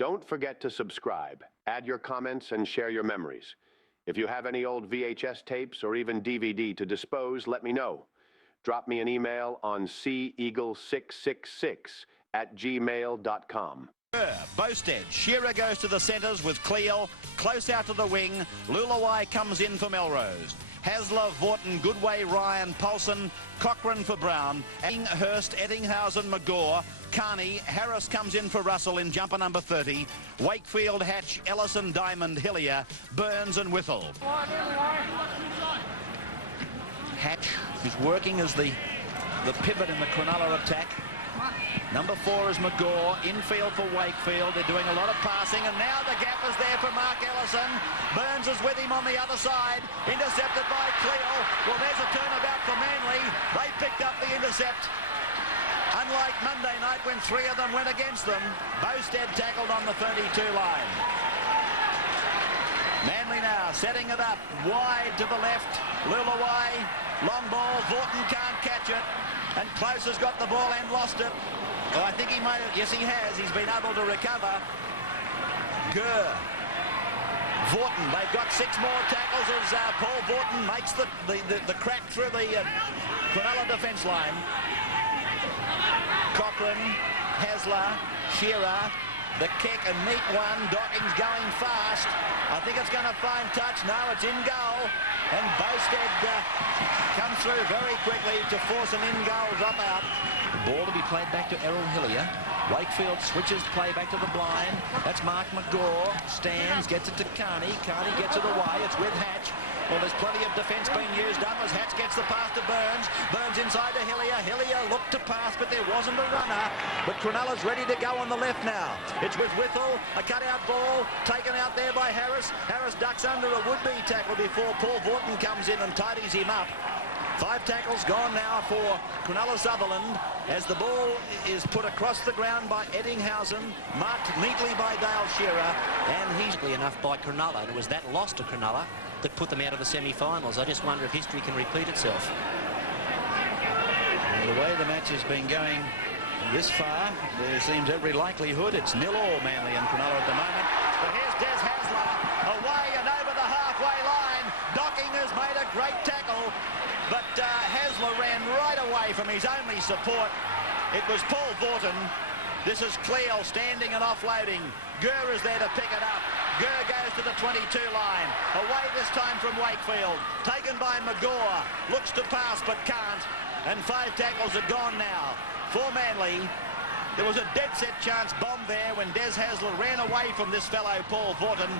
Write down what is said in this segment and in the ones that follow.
Don't forget to subscribe, add your comments, and share your memories. If you have any old VHS tapes or even DVD to dispose, let me know. Drop me an email on seaeagle666@gmail.com. Bosted. Shearer goes to the centres with Cleal. Close out to the wing. Lulawai comes in for Melrose. Hasler, Vorton, Goodway, Ryan, Paulson, Cochrane for Brown, Hurst, Ettinghausen, McGaw, Carney, Harris comes in for Russell in jumper number 30, Wakefield, Hatch, Ellison, Diamond, Hillier, Burns and Whittle. Hatch is working as the pivot in the Cronulla attack. Number 4 is McGaw, infield for Wakefield. They're doing a lot of passing, and now the gap is there for Mark Ellison. Burns is with him on the other side, intercepted by Cleal. Well, there's a turnabout for Manly. They picked up the intercept. Unlike Monday night when 3 of them went against them, Bosted tackled on the 32 line. Manly now setting it up wide to the left. Lulawai, long ball, Vorton can't catch it. And Close has got the ball and lost it. Well, I think he might have, yes he has, he's been able to recover. Gurr. Vorton, they've got 6 more tackles as Paul Vorton makes the crack through the Cronulla defence line. Cochrane, Hasler, Shearer, the kick, a neat one. Docking's going fast. I think it's going to find touch. No, it's in goal. And Bosted come through very quickly to force an in-goal dropout. Ball to be played back to Errol Hillier. Wakefield switches play back to the blind. That's Mark McGaw. Stands, gets it to Carney. Carney gets it away. It's with Hatch. Well, there's plenty of defence being used up as Hatch gets the pass to Burns. Burns inside to Hillier. Hillier looked to pass, but there wasn't a runner. But Cronulla's ready to go on the left now. It's with Whittle. A cut-out ball taken out there by Harris. Harris ducks under a would-be tackle before Paul Vorton comes in and tidies him up. 5 tackles gone now for Cronulla Sutherland as the ball is put across the ground by Ettinghausen, marked neatly by Dale Shearer, and he's enough by Cronulla. It was that loss to Cronulla that put them out of the semi-finals. I just wonder if history can repeat itself. Well, the way the match has been going this far, there seems every likelihood it's 0-0 Manly and Cronulla at the moment. But here's Des Hasler away and over the halfway line. Docking has made a great tackle. But Hasler ran right away from his only support. It was Paul Vorton. This is Cleal standing and offloading. Gurr is there to pick it up. Gurr goes to the 22 line. Away this time from Wakefield. Taken by McGaw. Looks to pass but can't. And 5 tackles are gone now for Manly. There was a dead set chance bomb there when Des Hasler ran away from this fellow Paul Vorton,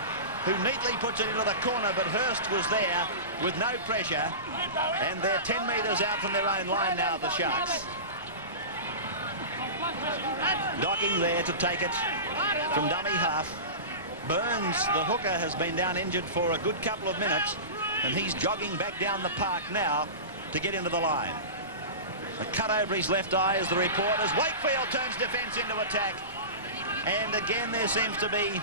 who neatly puts it into the corner, but Hurst was there with no pressure, and they're 10 metres out from their own line now, the Sharks. Docking there to take it from dummy half. Burns, the hooker, has been down injured for a good couple of minutes, and he's jogging back down the park now to get into the line. A cut over his left eye is the report as Wakefield turns defence into attack. And again, there seems to be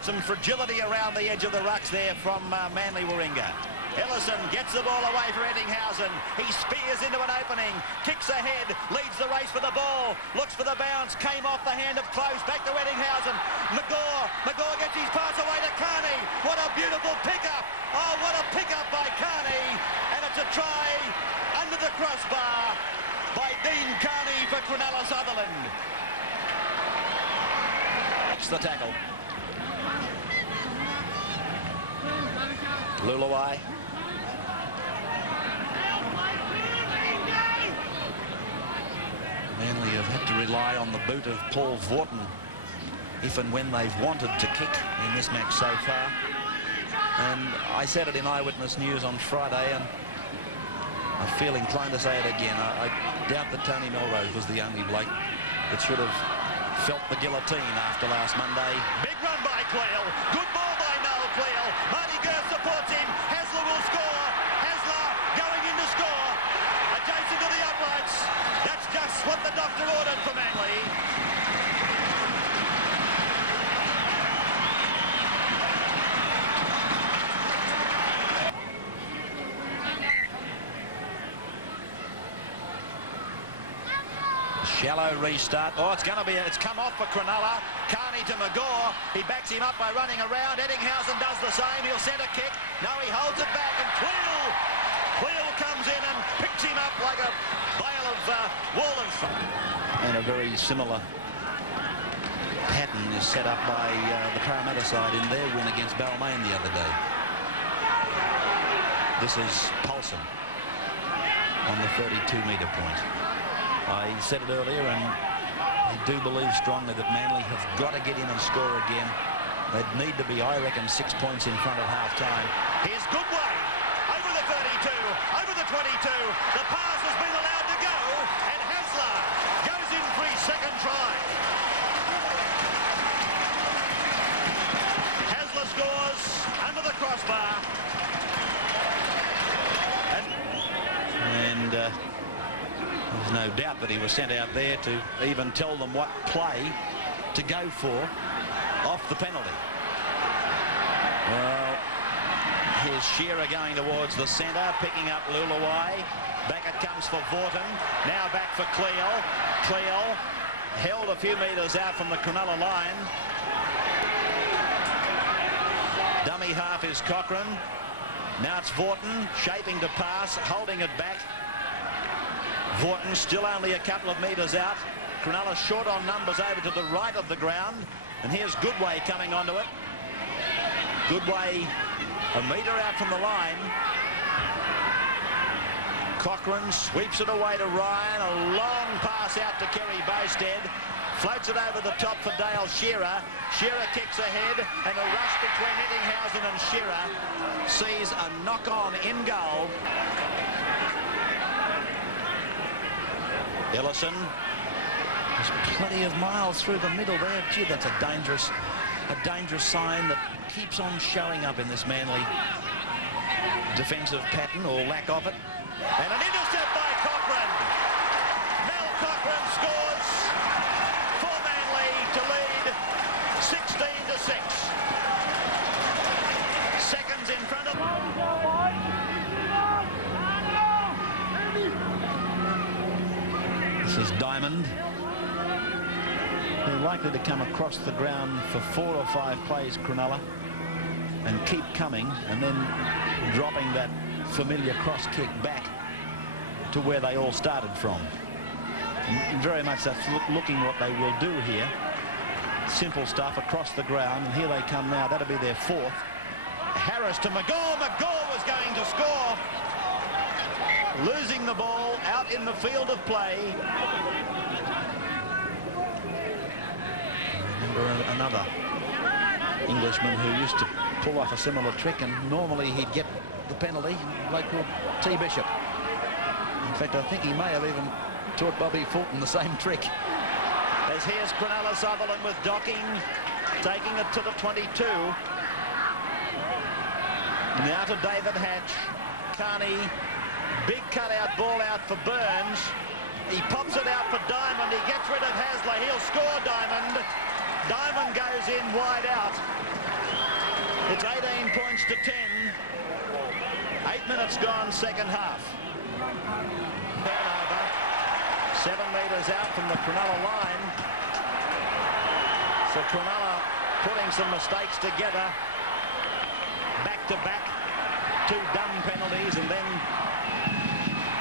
some fragility around the edge of the rucks there from Manly Warringah. Ellison gets the ball away for Ettinghausen. He spears into an opening, kicks ahead, leads the race for the ball, looks for the bounce, came off the hand of Close, back to Ettinghausen. McGaw gets his pass away to Carney. What a beautiful pickup. Oh, what a pickup by Carney. And it's a try under the crossbar by Dean Carney for Cronulla Sutherland. It's the tackle. Lulawai. Manly have had to rely on the boot of Paul Vorton if and when they've wanted to kick in this match so far. And I said it in Eyewitness News on Friday, and I feel inclined to say it again. I doubt that Tony Melrose was the only bloke that should have felt the guillotine after last Monday. Big run by Cleal. Good ball by Noel Cleal. Marty Gurr supports him. Hasler will score. Hasler going in to score. Adjacent to the uprights. That's just what the doctor ordered for Manly. Shallow restart. Oh, it's come off for Cronulla. Carney Dummy to McGaw. He backs him up by running around. Ettinghausen does the same. He'll send a kick. No, he holds it back, and Cleel comes in and picks him up like a bale of wool. And a very similar pattern is set up by the Parramatta side in their win against Balmain the other day. This is Paulson on the 32-metre point. I said it earlier, and I do believe strongly that Manly have got to get in and score again. They'd need to be, I reckon, 6 points in front of half-time. Here's Goodway over the 32, over the 22. The pass has been allowed to go, and Hasler goes in for his second try. Hasler scores under the crossbar. And there's no doubt that he was sent out there to even tell them what play to go for off the penalty. Well, here's Shearer going towards the centre, picking up Lulawai. Back it comes for Vaughton. Now back for Cleel. Cleel held a few metres out from the Cronulla line. Dummy half is Cochrane. Now it's Vaughton shaping to pass, holding it back. Vaughton still only a couple of metres out. Cronulla short on numbers over to the right of the ground. And here's Goodway coming onto it. Goodway a metre out from the line. Cochrane sweeps it away to Ryan. A long pass out to Kerry Bowstead. Floats it over the top for Dale Shearer. Shearer kicks ahead, and a rush between Ettinghausen and Shearer sees a knock-on in goal. Ellison. There's plenty of miles through the middle there. Gee, that's a dangerous sign that keeps on showing up in this Manly defensive pattern, or lack of it. And an intercept by Cochrane. Mel Cochrane scores for Manly to lead 16-6. Seconds in front of... This is Diamond. They're likely to come across the ground for 4 or 5 plays, Cronulla, and keep coming, and then dropping that familiar cross kick back to where they all started from. And very much that's looking what they will do here. Simple stuff across the ground, and here they come now. That'll be their 4th. Harris to McGaw. McGaw was going to score. Losing the ball out in the field of play. Remember another Englishman who used to pull off a similar trick, and normally he'd get the penalty, local T. Bishop. In fact, I think he may have even taught Bobby Fulton the same trick. As here's Cronulla Sutherland with Docking, taking it to the 22. Now to David Hatch. Carney, big cutout ball out for Burns. He pops it out for Diamond. He gets rid of Hasler. He'll score, Diamond. Diamond goes in wide out. It's 18 points to 10. 8 minutes gone, second half. Turnover. 7 metres out from the Cronulla line. So Cronulla putting some mistakes together. Back to back. 2 dumb penalties, and then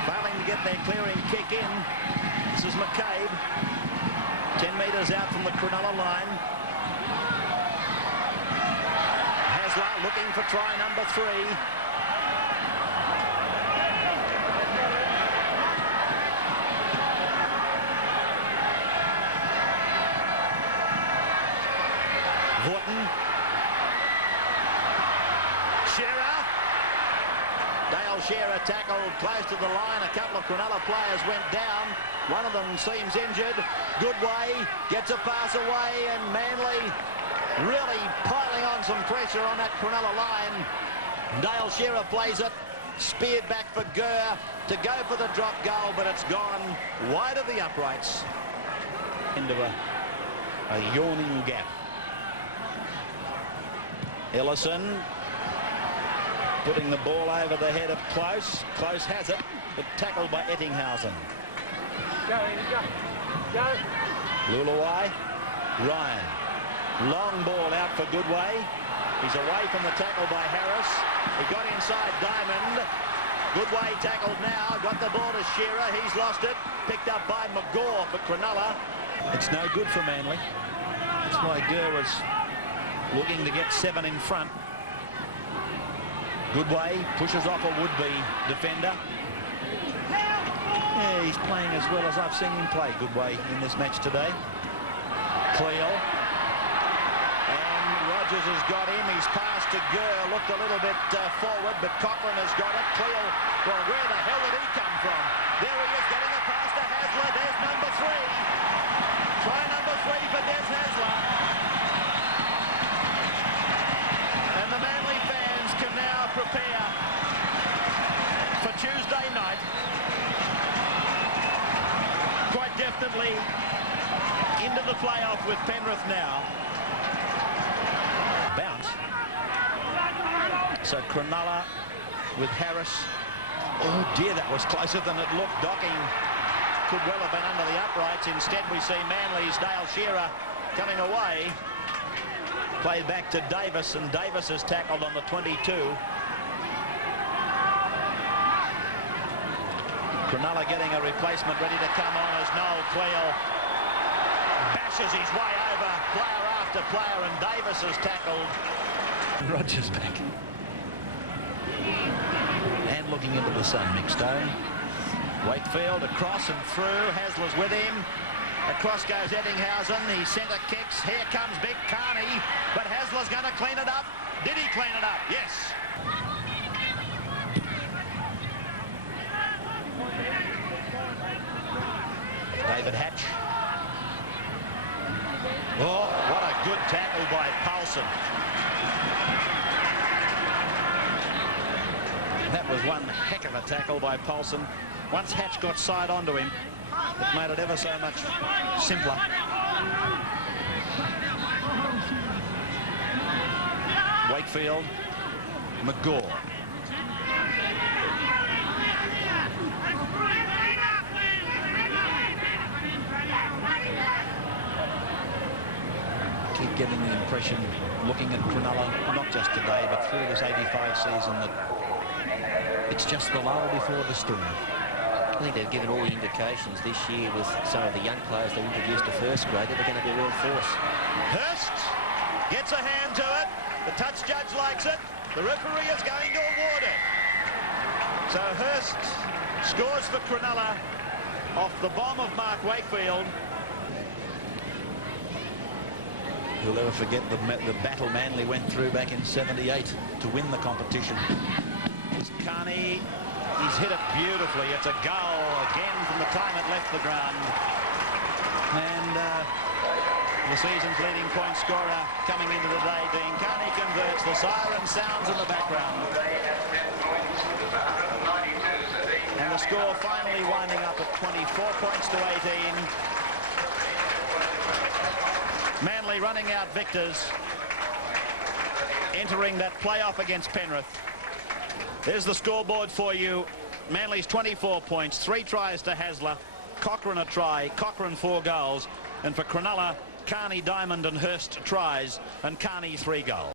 failing to get their clearing kick in. This is McCabe. 10 metres out from the Cronulla line. Hasler looking for try number 3. Vaughton. Shearer. Dale Shearer tackled close to the line. A couple of Cronulla players went down. One of them seems injured. Goodway gets a pass away, and Manly really piling on some pressure on that Cronulla line. Dale Shearer plays it. Speared back for Gurr to go for the drop goal, but it's gone wide of the uprights. Into a yawning gap. Ellison putting the ball over the head of Close. Close has it, but tackled by Ettinghausen. Go. Lulawai. Ryan. Long ball out for Goodway. He's away from the tackle by Harris. He got inside Diamond. Goodway tackled now. Got the ball to Shearer. He's lost it. Picked up by McGaw for Cronulla. It's no good for Manly. That's why Gurr was looking to get 7 in front. Goodway pushes off a would-be defender. Yeah, he's playing as well as I've seen him play, Goodway, in this match today. Cleo. And Rogers has got him. He's passed to Gurr. Looked a little bit forward, but Cochrane has got it. Cleo, well, where the hell did he come from? There he is, getting a pass to Hasler. There's number 3. Try number 3 for Des Hasler. And the Manly fans can now prepare for Tuesday night. Quite definitely into the playoff with Penrith now. Bounce. So Cronulla with Harris. Oh dear, that was closer than it looked. Docking could well have been under the uprights. Instead we see Manly's Dale Shearer coming away. Played back to Davis, and Davis is tackled on the 22. Cronulla getting a replacement ready to come on as Noel Cleo bashes his way over player after player, and Davis is tackled. Rogers back. And looking into the sun, Mick Stone. Wakefield across and through. Hasler's with him. Across goes Eddinghausen. He centre kicks. Here comes Big Carney. But Hasler's going to clean it up. Did he clean it up? Yes. David Hatch. Oh, what a good tackle by Paulson. That was one heck of a tackle by Paulson. Once Hatch got side onto him, it made it ever so much simpler. Wakefield, McGaw. Keep getting the impression, looking at Cronulla, not just today, but through this 85 season, that it's just the lull before the storm. I think they've given all the indications this year with some of the young players they introduced to first grade that they're going to be a real force. Hurst gets a hand to it. The touch judge likes it. The referee is going to award it. So Hurst scores for Cronulla off the bomb of Mark Wakefield. You'll never forget the battle Manly went through back in '78 to win the competition. It's Carney. He's hit it beautifully. It's a goal again from the time it left the ground. And the season's leading point scorer coming into the day, Dean Carney, converts. The siren sounds in the background. And the score finally winding up at 24 points to 18. Manly running out victors, entering that playoff against Penrith. There's the scoreboard for you. Manly's 24 points, 3 tries to Hasler, Cochrane a try, Cochrane 4 goals, and for Cronulla, Carney, Diamond and Hurst tries, and Carney 3 goals.